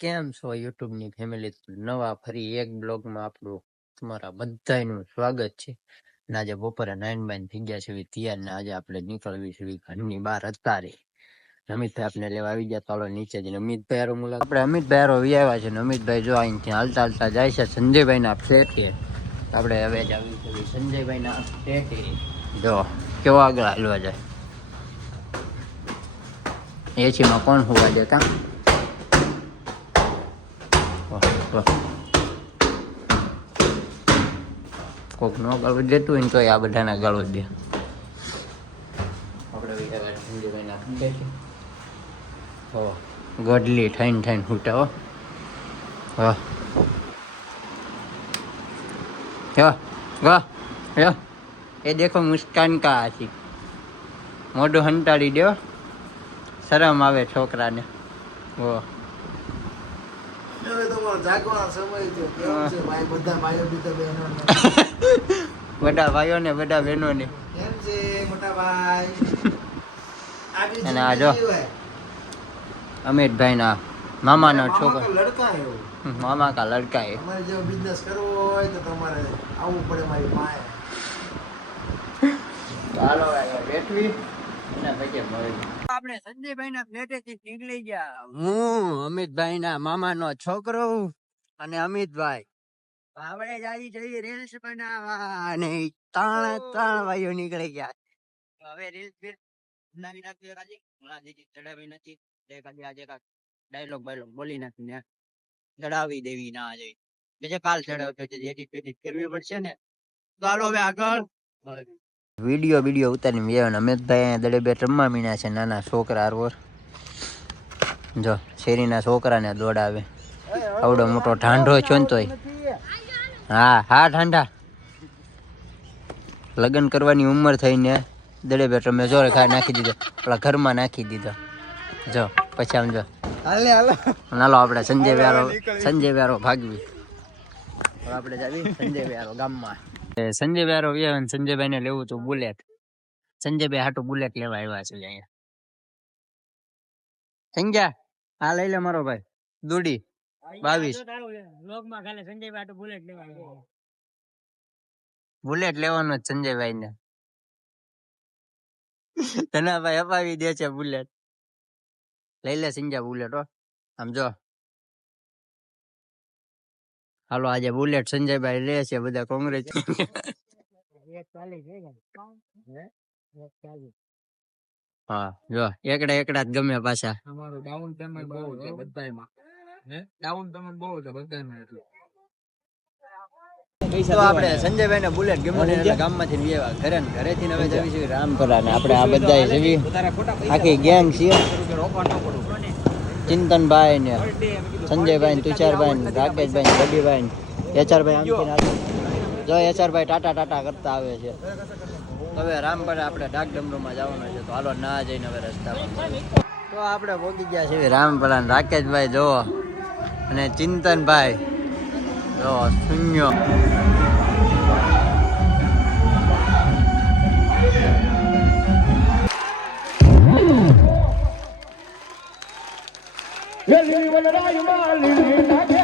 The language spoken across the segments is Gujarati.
કેમ છો યુટ્યુબની ફેમિલી નવા ફરી એક બ્લોગમાં આપણું તમારા બધાનું સ્વાગત છે. ને આજે બપોરે નાઇન બાઇન થઈ ગયા છે. તૈયાર ને આજે આપણે નીકળવી છે. ઘરની બહાર અત્યારે અમિતભાઈ આપણે લેવા આવી ગયા. તો નીચે જઈને અમિતભાઈ હારો મુલાકાત આપણે અમિતભાઈ હારો આવ્યા છે. ને અમિતભાઈ જો અહીંથી હાલતા હાલતા જાય છે સંજયભાઈના ફ્લેટે આપણે હવે જ આવી છે સંજયભાઈના ફ્લેટે જો કેવો આગળ હાલવા જાય. એસીમાં કોણ હોવા દેતા કોક નો ગાળો દેતું હોય ને તોય આ બધાના ગાળો દે. આપણે હો. ગઢલી થઈને થઈને ફૂટા હો. હા. યો ગા એ દેખો મુસ્કાન કા હતી. મોઢું હંટાડી દો શરમ આવે છોકરાને. ઓ હવે તમારો જાગવાનો સમય થયો. કેમ છે ભાઈ બધા ભાઈઓ ને બધા બહેનો ને. કેમ છે મોટા ભાઈ? અને આ જો. અમિતભાઈ ના મામાનો નો છોકરો. મામા કા લડકા એ જેવો બિઝનેસ કરવો હોય તો તમારે આવવું પડે મારી પાસે. ચાલો બેઠવી અને પછી મળી આપણે સંજયભાઈ ના ફ્લેટે થી નીકળી ગયા. હું અમિતભાઈ ના મામા નો છોકરો અને અમિતભાઈ. આપણે જાવી જઈએ રીલ્સ બનાવવા અને ત્રણ ત્રણ ભાઈઓ નીકળી ગયા. હવે રીલ્સ ફિર બનાવી નાખીએ કાજી હજી. ચડાવી નથી. તે કાજી આજે કાક ડાયલોગ બાયલોગ બોલી નાખીને ચડાવી દેવી ના આજે. બીજે કાલ ચડાવતો છે એડિટ એડિટ કરવી પડશે ને. ચાલો હવે આગળ. વીડિયો વીડિયો ઉતારીને ને અમિતભાઈ દડે બે રમવા મીણ્યા છે નાના છોકરા હારવર. જો શેરીના છોકરાને દોડાવે. આવડો મોટો ઠાંઢો છો ને તોય. હા હા ઠાંડા લગ્ન કરવાની ઉંમર થઈને દડે બે રમે જોરે ખા નાખી દીધો. પેલા ઘરમાં નાખી દીધો. જો પછી આમ જો. હાલો આપણે સંજય વ્યારો સંજય વ્યારો ભાગવી. આપણે જાવી સંજય વ્યારો ગામમાં. એ સંજય વ્યારો વ્યારો સંજયભાઈ ને લેવું હતું બુલેટ. સંજયભાઈ હાટું બુલેટ લેવા આવ્યા છે અહીંયા. સંજય આ લઈ લે મારો ભાઈ. દુડી. બાવીસ. બુલેટ લેવાનો જ સંજયભાઈ ને ધનાભાઈ અપાવી દે છે બુલેટ. લઈ લે સંજય બુલેટ હો. આમ જો. હાલો આજે બુલેટ સંજયભાઈ લે છે બધા કોંગ્રેસ હા જો એકડા એકડા જ ગમે પાછા. અમારું ડાઉન પેમેન્ટ બહુ છે બધાયમાં. ડાઉન પેમેન્ટ બહુ છે બધાયમાં એટલે. તો આપણે સંજયભાઈ ને બુલેટ ગમે ગામમાંથી ગામમાંથી લેવા ઘરે ને ઘરે થી હવે જવી છે રામપરા ને આપણે આ બધા જવી. આખી ગેંગ છે ચિંતનભાઈ ને સંજયભાઈ ને તુષારભાઈ રાકેશભાઈ ને રવિભાઈ ને એચઆરભાઈ જો એચઆરભાઈ ટાટા ટાટા કરતા આવે છે. હવે રામપરા આપણે ડાક ડમરૂમાં જવાનું છે, તો હાલો ના જઈને હવે રસ્તામાં તો આપણે પહોંચી ગયા છીએ રામપરા રાકેશભાઈ જો અને ચિંતનભાઈ જો શૂન્ય. એ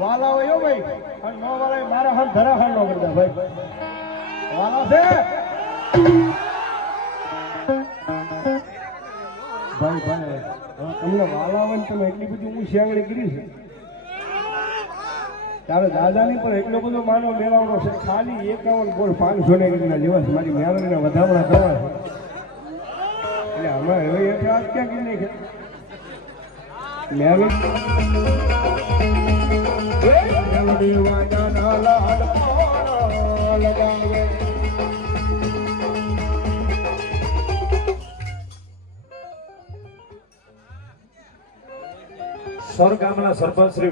વાલા હોય ભાઈ. અને નો મારા હાથ ધરા હાથ નો કરતા ભાઈ. વાલા છે? ભાઈ ભાઈ તમને વાલા હોય તમે એટલી બધી હું શિયાળી કરી છે. તારે દાદાની પણ એટલો બધો માનો મેળવણો છે. ખાલી એકાવન બોલ પાંચસો ને એકના દિવસ મારી મેળવણીના વધામણા કરવા એટલે અમે હવે એક વાત ક્યાં કરી નહીં મેલડી મેલડી વાજાના લાડ પાણા લગાવે સર ગામના સરપંચ શ્રી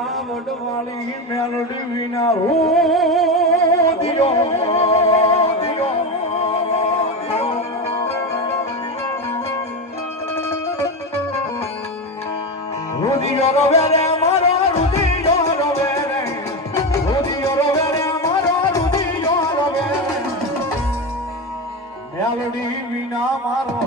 વિ- ભૂરિયા વડવાળી મેલડી વિના દિયો રુદિયો રવે રે મારો રુદિયો રવે રે. રુદિયો રવે રે મારો વિના મારો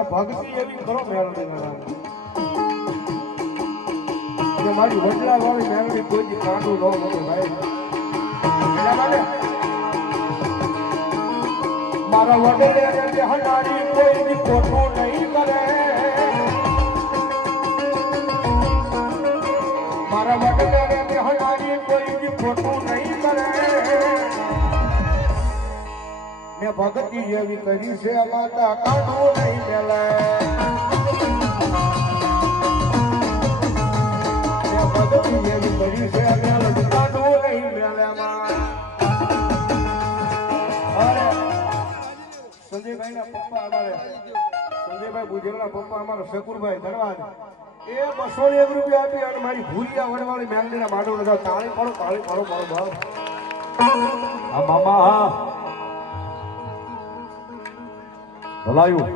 દુનિયામાં ભક્તિ એવી કરો મેળવી. કે મારી વડલા વાળી મેળવી કોઈ કાંડું ન મળે ભાઈ મારા વડલે હનારી કોઈ ખોટું નહીં કરે મારા વડલે ભક્તિ જેવી કરી છે, માતા કાઢવું નહીં મેલે. ભક્તિ જેવી કરી છે મેલડી કાઢવું નહીં મેલે સંજયભાઈ ના પપ્પા અમારે. સંજયભાઈ ગુજરના પપ્પા અમારા શકુરભાઈ ધનવાદ એ બસો ને એક રૂપિયા આપી અને મારી ભૂરિયા વડવાળી મેલડીના માટો લગાવ તાળી પડો તાળી પડો મારો મામા ભલાયું.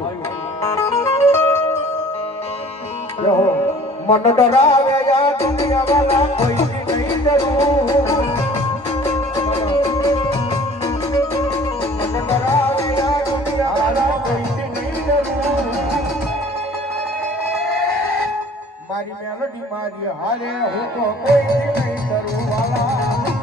મન ડરાવે યા દુનિયા વાલા કોઈ નહીં ડરું. મારી મેલડી મારી હારે હું કોઈ નહીં કરું વાલા.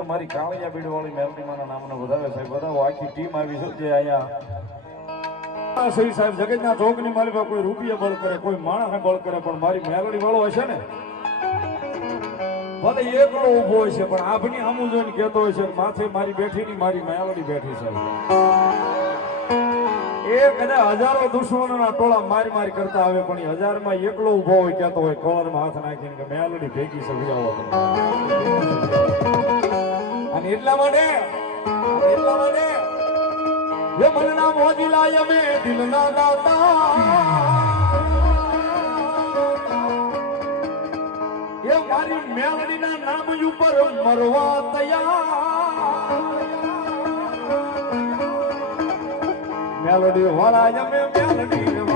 માવતર મારી કાળિયા બીડ વાળી મેલડીમાના નામને વધાવે સાહેબ વધાવો આખી ટીમ આવી છે જે અહીંયા શ્રી સાહેબ જગતના ચોકની મારી પાસે કોઈ રૂપિયા બળ કરે, કોઈ માણસ બળ કરે, પણ મારી મેલડી વાળો હશે ને ભલે એકલો ઊભો હશે પણ આભની આમું જોઈને કહેતો હોય છે, માથે મારી બેઠી ની મારી મેલડી બેઠી છે એક અને હજારો દુશ્મનોના ટોળા મારી મારી કરતા આવે, પણ હજારમાં એકલો ઊભો હોય, કહેતો હોય કોલરમાં હાથ નાખીને કે મેલડી ભેગી સમજાવો તમે. એટલા માટે એટલા માટે હે મનના મોજીલા અમે દિલના દાતા એ મારી મેલડીના નામ ઉપર મરવા તૈયાર. મેલડી વાળા જમે મેલડી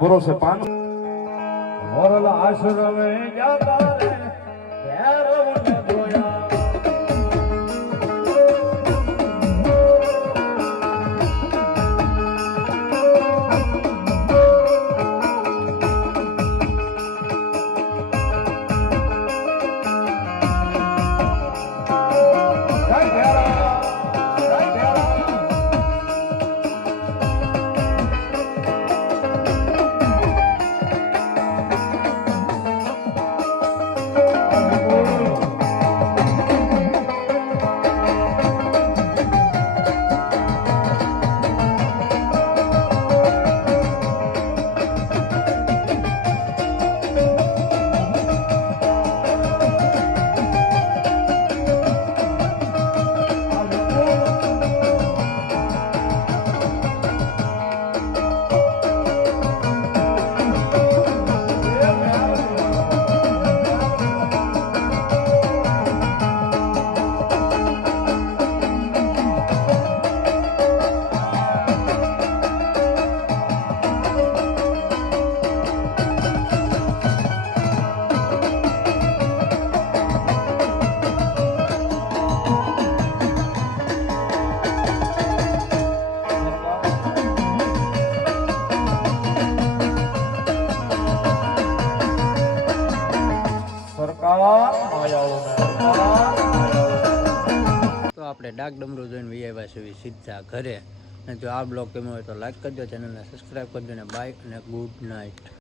ભરોસે પાન. મોરલ આશ્રમે જાતા છીએ સીધા ઘરે. અને જો આ બ્લોગ ગમ્યો હોય તો લાઈક કરજો ચેનલને સબસ્ક્રાઈબ કરજો ને બાય અને ગુડ નાઇટ